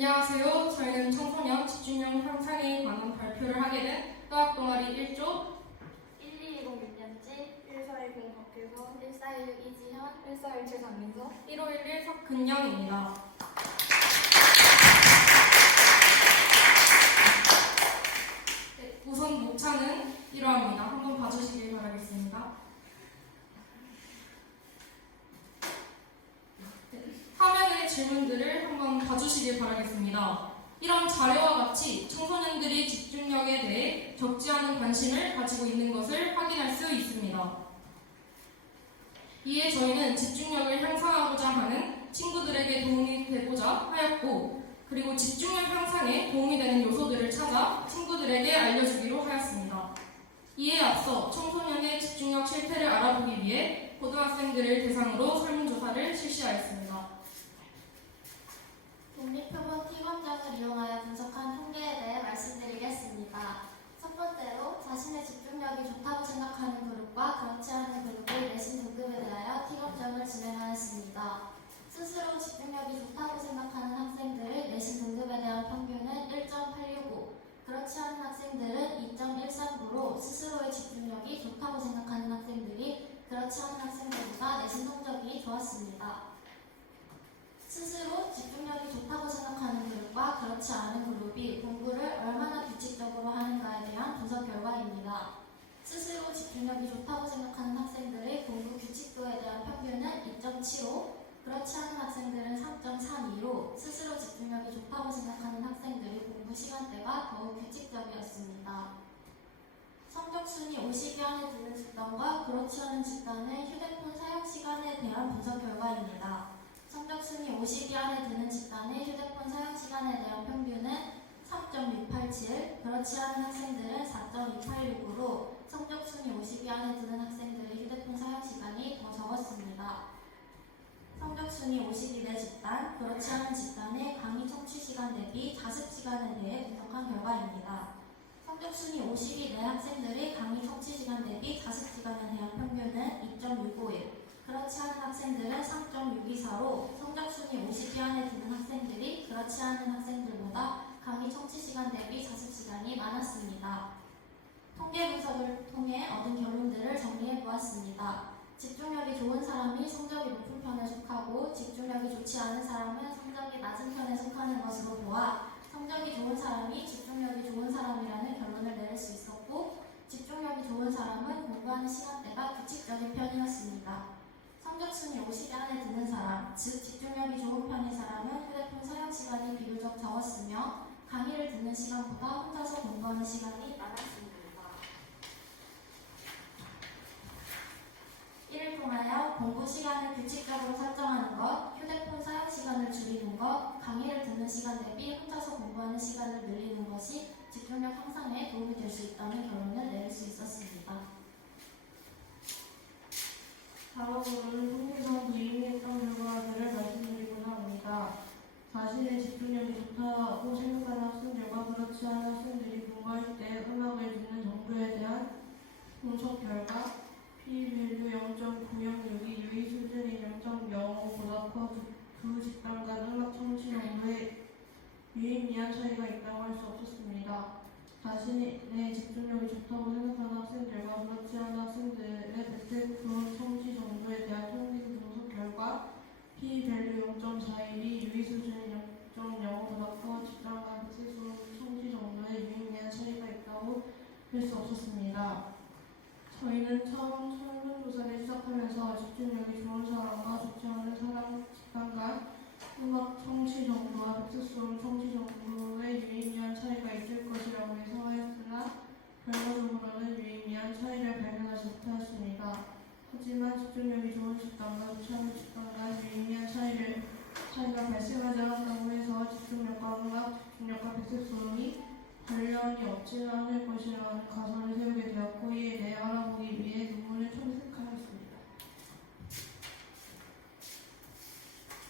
안녕하세요. 저희는 청소년 집중력 향상에 관한 발표를 하게 된 의학 동아리 1조 1210 윤현지, 1410 박혜선, 1416 이지현, 1417 장민서, 1511 석근영입니다. 네, 우선 목차는 이러합니다. 한번 봐주시길 바라겠습니다. 화면의 질문들을 한번 봐주시길 바라겠습니다. 이런 자료와 같이 청소년들이 집중력에 대해 적지 않은 관심을 가지고 있는 것을 확인할 수 있습니다. 이에 저희는 집중력을 향상하고자 하는 친구들에게 도움이 되고자 하였고, 그리고 집중력 향상에 도움이 되는 요소들을 찾아 친구들에게 알려주기로 하였습니다. 이에 앞서 청소년의 집중력 실태를 알아보기 위해 고등학생들을 대상으로 설문조사를 실시하였습니다. 독립표본 T검정을 이용하여 분석한 통계에 대해 말씀드리겠습니다. 첫 번째로 자신의 집중력이 좋다고 생각하는 그룹과 그렇지 않은 그룹의 내신 등급에 대하여 T검정을 진행하였습니다. 스스로 집중력이 좋다고 생각하는 학생들의 내신 등급에 대한 평균은 1.865, 그렇지 않은 학생들은 2.139로 스스로의 집중력이 좋다고 생각하는 학생들이 그렇지 않은 학생들보다 내신 성적이 좋았습니다. 스스로 집중력이 좋다고 생각하는 그룹과 그렇지 않은 그룹이 공부를 얼마나 규칙적으로 하는가에 대한 분석 결과입니다. 스스로 집중력이 좋다고 생각하는 학생들의 공부 규칙도에 대한 평균은 2.75, 그렇지 않은 학생들은 3.32로 스스로 집중력이 좋다고 생각하는 학생들의 공부 시간대가 더욱 규칙적이었습니다. 성적순위 50위 안에 드는 집단과 그렇지 않은 집단의 휴대폰 사용 시간에 대한 분석 결과입니다. 성적순위 50위 안에 드는 집단의 휴대폰 사용 시간에 대한 평균은 3.687, 그렇지 않은 학생들은 4.286으로 성적순위 50위 안에 드는 학생들의 휴대폰 사용 시간이 더 적었습니다. 성적순위 50위 내 집단, 그렇지 않은 집단의 강의 청취 시간 대비 자습 시간에 대해 분석한 결과입니다. 성적순위 50위 내 학생들의 강의 청취 시간 대비 자습 시간에 대한 평균은 2.651, 그렇지 않은 학생들은 3.624로 성적순위 50위 안에 드는 학생들이 그렇지 않은 학생들보다 강의 청취 시간 대비 자습 시간이 많았습니다. 통계 분석을 통해 얻은 결론들을 정리해 보았습니다. 집중력이 좋은 사람이 성적이 높은 편에 속하고 집중력이 좋지 않은 사람은 성적이 낮은 편에 속하는 것으로 보아 성적이 좋은 사람이 집중력이 좋은 사람이라는 결론을 내릴 수 있었고, 집중력이 좋은 사람은 공부하는 시간대가 규칙적인 편이었습니다. 성적순위 50위 안에 드는 사람, 즉 집중력이 좋은 편의 사람은 휴대폰 사용 시간이 비교적 적었으며 강의를 듣는 시간보다 혼자서 공부하는 시간이 많았습니다. 이를 통하여 공부 시간을 규칙적으로 설정하는 것, 휴대폰 사용 시간을 줄이는 것, 강의를 듣는 시간 대비 혼자서 공부하는 시간을 늘리는 것이 집중력 향상에 도움이 될 수 있다는 결론을 내릴 수 있었습니다. 다음으로는 통계상 유의미했던 결과들을 말씀드리고자 합니다. 자신의 집중력이 좋다고 생각하는 학생들과 그렇지 않은 학생들이 공부할 때 음악을 듣는 정도에 대한 분석 결과, P-밸류 0.906이 유의 수준이 0.05보다 커 두 집단 간 음악 청취 정도에 유의미한 차이가 있다고 할 수 없었습니다. 자신의 집중력이 좋다고 생각하는 학생들과 그렇지 않은 학생들의 100% 청취 정도에 대한 통계 분석 결과, P-밸류 0.41이 유의 수준이 0.05보다 커 집단 간 100% 청취 정도에 유의미한 차이가 있다고 할 수 없었습니다. 저희는 처음 설문조사를 시작하면서 집중력이 좋은 사람과 좋지 않은 사람 집단 간 음악 청취 정도와 백색소음 청취 정도의 유의미한 차이가 있을 것이라고 예상하였으나 결과적으로는 유의미한 차이를 발견하지 못하였습니다. 하지만 집중력이 좋은 집단과 좋지 않은 집단 간 유의미한 차이가 발생하지 않았다고 해서 집중력과 음악, 집중력과 백색소음이 관련이 없지는 않을 것이라는 가설을 세우게 되었고, 이에 대해 알아보기 위해 논문을 첨삭하였습니다.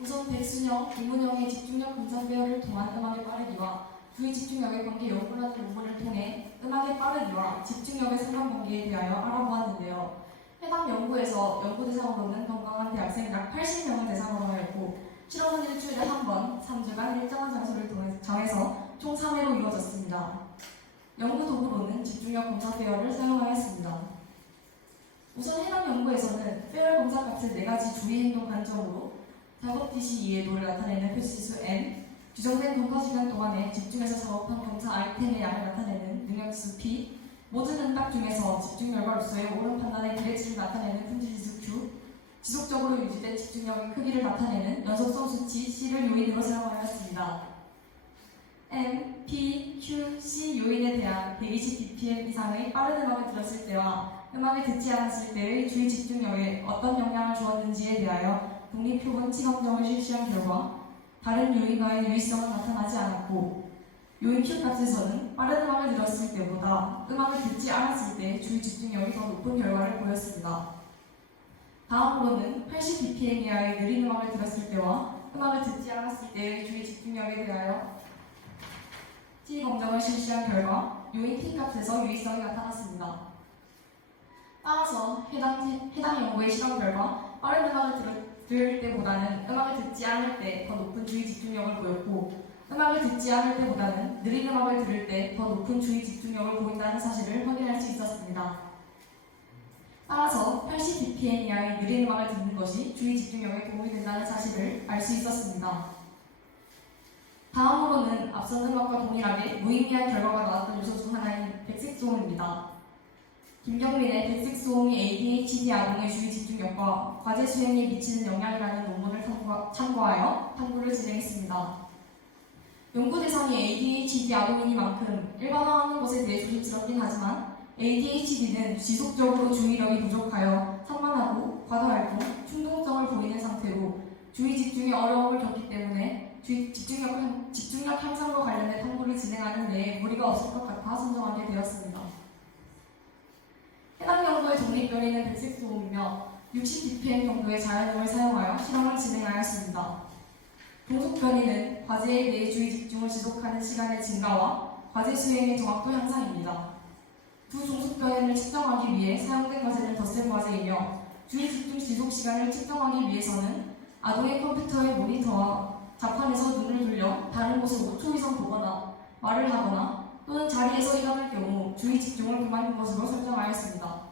우선 백순영, 김문영의 집중력 분석 배열을 통한 음악의 빠르기와 주의 집중력의 관계 연구라는 논문을 통해 음악의 빠르기와 집중력의 상관관계에 대하여 알아보았는데요. 해당 연구에서 연구 대상으로는 건강한 대학생 약 80명을 대상으로 하였고, 실험은 일주일에 한 번, 3주간 일정한 장소를 통해 3회로 이루어졌습니다. 연구 도구로는 집중력 검사 페어를 사용하였습니다. 우선 해당 연구에서는 페어 검사 값을 4가지 주의 행동 관점으로 작업 지시 이해도를 나타내는 표시지수 n, 규정된 검사 시간 동안에 집중해서 작업한 검사 아이템의 양을 나타내는 능력지수 p, 모든 응답 중에서 집중 결과로서의 옳은 판단의 기대치를 나타내는 품질지수 q, 지속적으로 유지된 집중력의 크기를 나타내는 연속성 수치 c를 요인으로 사용하였습니다. M, P, Q, C 요인에 대한 120bpm 이상의 빠른 음악을 들었을 때와 음악을 듣지 않았을 때의 주의 집중력에 어떤 영향을 주었는지에 대하여 독립표본 치감정을 실시한 결과 다른 요인과의 유의성은 나타나지 않았고, 요인 Q 값에서는 빠른 음악을 들었을 때보다 음악을 듣지 않았을 때 주의 집중력이 더 높은 결과를 보였습니다. 다음으로는 80bpm 이하의 느린 음악을 들었을 때와 음악을 듣지 않았을 때의 주의 집중력에 대하여 T 검정을 실시한 결과 요인 T 값에서 유의성이 나타났습니다. 따라서 해당 연구의 실험 결과 빠른 음악을 들을 때보다는 음악을 듣지 않을 때 더 높은 주의 집중력을 보였고, 음악을 듣지 않을 때보다는 느린 음악을 들을 때 더 높은 주의 집중력을 보인다는 사실을 확인할 수 있었습니다. 따라서 80bpm 이하의 느린 음악을 듣는 것이 주의 집중력에 도움이 된다는 사실을 알 수 있었습니다. 다음으로는 앞선 음악과 동일하게 무의미한 결과가 나왔던 요소 중 하나인 백색소음입니다. 김경민의 백색소음이 ADHD 아동의 주의 집중력과 과제 수행에 미치는 영향이라는 논문을 참고하여 탐구를 진행했습니다. 연구 대상이 ADHD 아동이니만큼 일반화하는 것에 대해 조심스럽긴 하지만 ADHD는 지속적으로 주의력이 부족하여 산만하고 과다활동, 충동성을 보이는 상태로 주의 집중에 어려움을 겪기 때문에 집중력 향상과 관련된 탐구를 진행하는 데에 무리가 없을 것 같아 선정하게 되었습니다. 해당 연구의 독립변이는 백색소음이며 60bpm 정도의 자연음을 사용하여 실험을 진행하였습니다. 동속변이는 과제에 대해 주의 집중을 지속하는 시간의 증가와 과제 수행의 정확도 향상입니다. 두 종속변이를 측정하기 위해 사용된 과제는 덧셈 과제이며 주의 집중 지속 시간을 측정하기 위해서는 아동의 컴퓨터의 모니터와 자판에서 눈을 돌려 다른 곳을 5초 이상 보거나 말을 하거나 또는 자리에서 일어날 경우 주의 집중을 그만둔 것으로 설정하였습니다.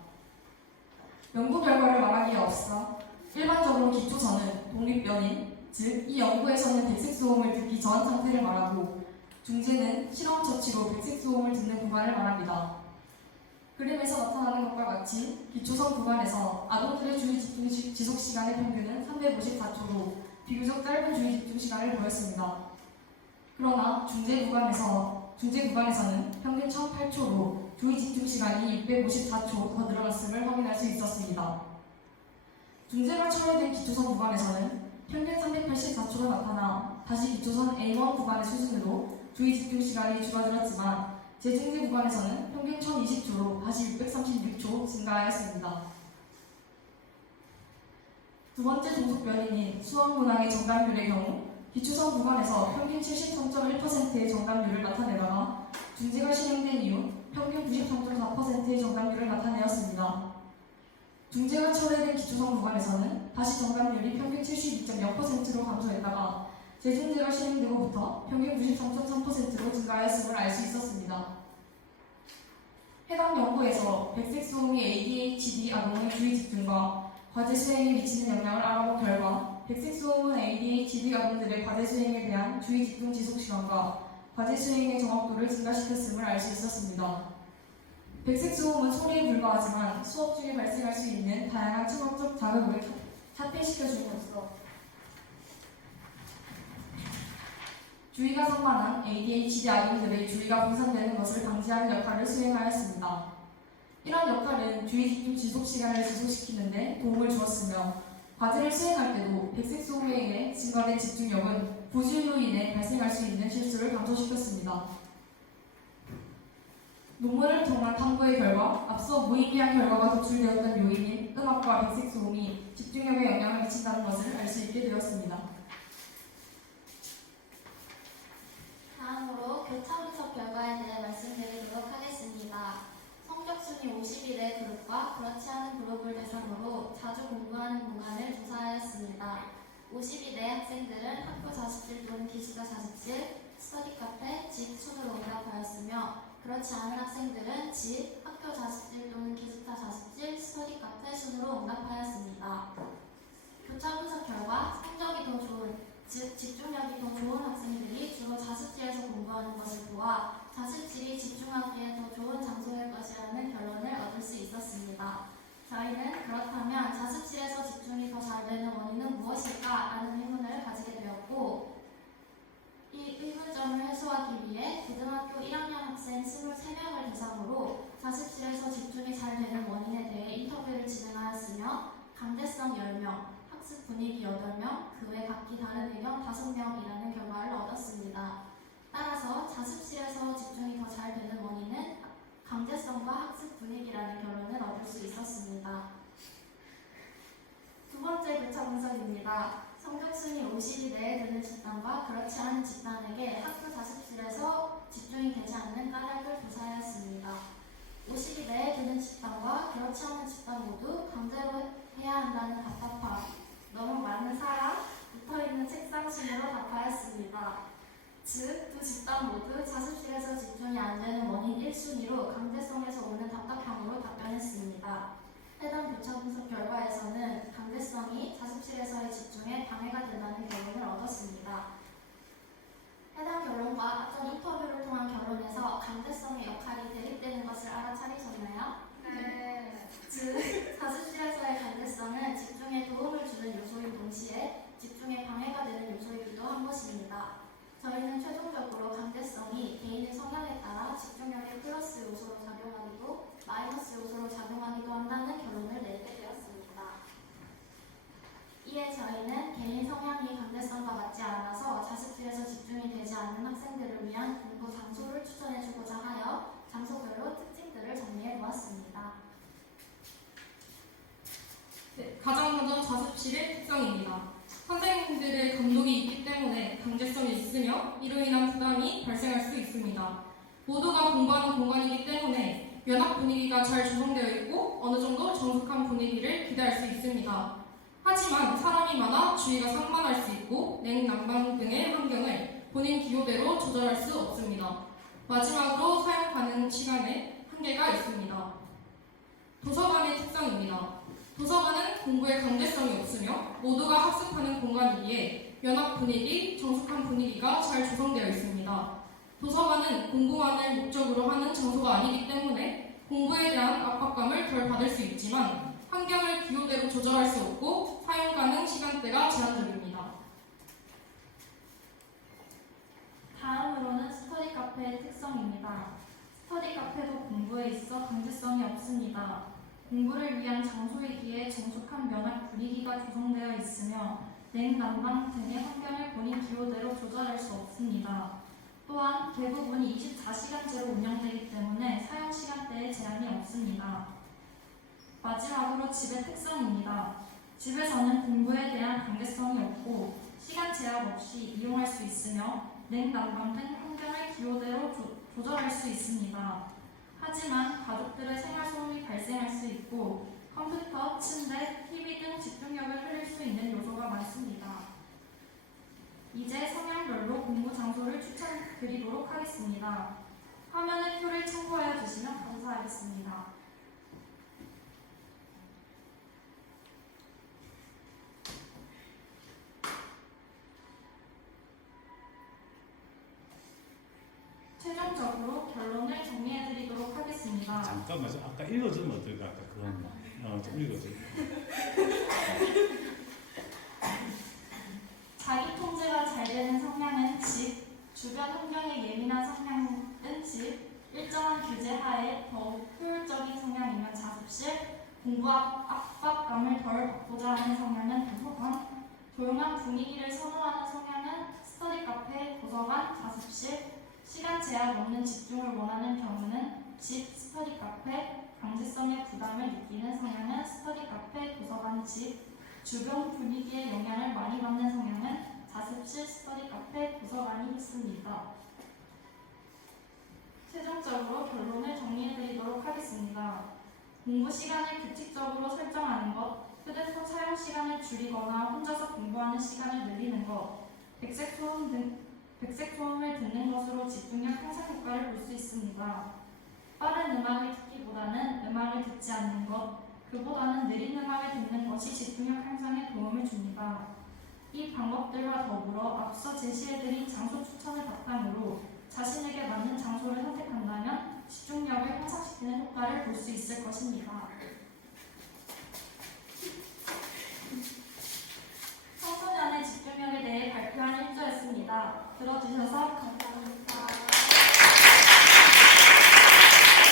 연구 결과를 말하기에 앞서 일반적으로 기초선은 독립변인, 즉 이 연구에서는 백색소음을 듣기 전 상태를 말하고, 중재는 실험 처치로 백색소음을 듣는 구간을 말합니다. 그림에서 나타나는 것과 같이 기초선 구간에서 아동들의 주의 집중 지속 시간의 평균은 354초로 비교적 짧은 주의 집중 시간을 보였습니다. 그러나 중재 구간에서는 평균 1008초로 주의 집중 시간이 654초 더 늘어났음을 확인할 수 있었습니다. 중재가 처리된 기초선 구간에서는 평균 384초가 나타나 다시 기초선 A1 구간의 수준으로 주의 집중 시간이 줄어들었지만 재중재 구간에서는 평균 1020초로 다시 636초 증가하였습니다. 두 번째 종속 변이인 수학 문항의 정답률의 경우 기초선 구간에서 평균 73.1%의 정답률을 나타내다가 중재가 실행된 이후 평균 93.4%의 정답률을 나타내었습니다. 중재가 처리된 기초선 구간에서는 다시 정답률이 평균 72.0%로 감소했다가 재중재가 실행되고부터 평균 93.3%로 증가하였음을 알 수 있었습니다. 해당 연구에서 백색소음이 ADHD 아동의 주의 집중과 과제 수행에 미치는 영향을 알아본 결과 백색소음은 ADHD 아동들의 과제 수행에 대한 주의 집중 지속 시간과 과제 수행의 정확도를 증가시켰음을 알 수 있었습니다. 백색소음은 소리에 불과하지만 수업 중에 발생할 수 있는 다양한 청각적 자극을 차폐시켜줌으로써 주의가 산만한 ADHD 아동들의 주의가 분산되는 것을 방지하는 역할을 수행하였습니다. 이런 역할은 주의 집중 지속 시간을 지속시키는 데 도움을 주었으며 과제를 수행할 때도 백색소음에 의해 증가된 집중력은 부주의로 인해 발생할 수 있는 실수를 감소시켰습니다. 논문을 통한 탐구의 결과 앞서 무의미한 결과가 도출되었던 요인인 음악과 백색소음이 집중력에 영향을 미친다는 것을 알 수 있게 되었습니다. 다음으로 교차 분석 결과에 대해 말씀드리도록 하겠습니다. 성적순위 50일의 그룹과 그렇지 않은 그룹을 대상으로 자주 공부하는 문항을 조사하였습니다. 50일의 학생들은 학교 자습실 또는 기숙사 자습실, 스터디 카페, 집 순으로 응답하였으며 그렇지 않은 학생들은 집, 학교 자습실 또는 기숙사 자습실, 스터디 카페 순으로 응답하였습니다. 교차 분석 결과 성적이 더 좋은, 즉 집중력이 더 좋은 학생들이 주로 자습실에서 공부하는 것을 보아 자습실이 집중하기에 더 좋은 장소일 것이라는 결론을 얻을 수 있었습니다. 저희는 그렇다면 자습실에서 집중이 더 잘 되는 원인은 무엇일까라는 의문을 가지게 되었고, 이 의문점을 해소하기 위해 고등학교 1학년 학생 23명을 대상으로 자습실에서 집중이 잘 되는 원인에 대해 인터뷰를 진행하였으며 강제성 10명, 학습 분위기 8명, 그 외 각기 다른 의견 5명이라는 결과를 얻었습니다. 따라서 자습실에서 집중이 더 잘 되는 원인은 강제성과 학습 분위기라는 결론을 얻을 수 있었습니다. 두 번째 교차 분석입니다. 성적순위 50위 내에 드는 집단과 그렇지 않은 집단에게 학교 자습실에서 집중이 되지 않는 까닭을 조사하였습니다. 50위 내에 드는 집단과 그렇지 않은 집단 모두 강제로 해야 한다는 답답함, 너무 많은 사람, 붙어있는 책상 순으로 답하였습니다. 즉, 두 집단 모두 자습실에서 집중이 안 되는 원인 1순위로 강제성에서 오는 답답함으로 답변했습니다. 해당 교차 분석 결과에서는 강제성이 자습실에서의 집중에 방해가 된다는 결론을 얻었습니다. 해당 결론과 앞전 인터뷰를 통한 결론에서 강제성의 역할이 대립되는 것을 알아차리셨나요? 네. 즉, 자습실에서의 강제성은 집중에 도움을 주는 요소인 동시에 집중에 방해가 되는 요소이기도 한 것입니다. 저희는 최종적으로 강제성이 개인의 성향에 따라 집중력의 플러스 요소로 작용하기도 마이너스 요소로 작용하기도 한다는 결론을 내리게 되었습니다. 이에 저희는 개인 성향이 강제성과 맞지 않아서 자습실에서 집중이 되지 않는 학생들을 위한 공부 장소를 추천해주고자 하여 장소별로 특징들을 정리해 보았습니다. 네, 가장 먼저 자습실의 특성입니다. 선생님들의 감독이 있기 때문에 강제성이 있으며 이로 인한 부담이 발생할 수 있습니다. 모두가 공부하는 공간이기 때문에 연합 분위기가 잘 조성되어 있고 어느 정도 정숙한 분위기를 기대할 수 있습니다. 하지만 사람이 많아 주위가 산만할 수 있고 냉난방 등의 환경을 본인 기호대로 조절할 수 없습니다. 마지막으로 사용 가능 시간에 한계가 있습니다. 도서관의 특성입니다. 도서관은 공부에 강제성이 없으며 모두가 학습하는 공간이기에 연합 분위기, 정숙한 분위기가 잘 조성되어 있습니다. 도서관은 공부만을 목적으로 하는 장소가 아니기 때문에 공부에 대한 압박감을 덜 받을 수 있지만 환경을 기호대로 조절할 수 없고 사용 가능 시간대가 제한적입니다. 다음으로는 스터디 카페의 특성입니다. 스터디 카페도 공부에 있어 강제성이 없습니다. 공부를 위한 장소이기에 정숙한 면학 분위기가 조성되어 있으며 냉난방 등의 환경을 본인 기호대로 조절할 수 없습니다. 또한 대부분이 24시간제로 운영되기 때문에 사용 시간대에 제한이 없습니다. 마지막으로 집의 특성입니다. 집에서는 공부에 대한 강제성이 없고 시간 제약 없이 이용할 수 있으며 냉난방 등 환경을 기호대로 조절할 수 있습니다. 하지만 가족들의 생활 소음이 발생할 수 있고 컴퓨터, 침대, TV 등 집중력을 흐릴 수 있는 요소가 많습니다. 이제 성향별로 공부 장소를 추천드리도록 하겠습니다. 화면의 표를 참고하여 주시면 감사하겠습니다. 최종적으로 결론을 정리해드리도록 하겠습니다. 잠깐만, 아까 읽어주면 어떨까? 아까 그건 좀 읽어줘. 자기 통제가 잘 되는 성향은 집, 주변 환경에 예민한 성향은 집, 일정한 규제 하에 더욱 효율적인 성향이면 자습실, 공부 압박감을 덜 받고자 하는 성향은 도서관, 조용한 분위기를 선호하는 성향은 스터디 카페, 도서관, 자습실, 시간 제약 없는 집중을 원하는 경우는 집, 스터디 카페, 강제성의 부담을 느끼는 성향은 스터디 카페, 도서관, 집, 주변 분위기에 영향을 많이 받는 성향은 자습실, 스터디 카페, 도서관이 있습니다. 최종적으로 결론을 정리해드리도록 하겠습니다. 공부 시간을 규칙적으로 설정하는 것, 휴대폰 사용 시간을 줄이거나 혼자서 공부하는 시간을 늘리는 것, 백색 소음 등 백색 소음을 듣는 것으로 집중력 향상 효과를 볼 수 있습니다. 빠른 음악을 듣기보다는 음악을 듣지 않는 것, 그보다는 느린 음악을 듣는 것이 집중력 향상에 도움을 줍니다. 이 방법들과 더불어 앞서 제시해드린 장소 추천을 바탕으로 자신에게 맞는 장소를 선택한다면 집중력을 향상시키는 효과를 볼 수 있을 것입니다.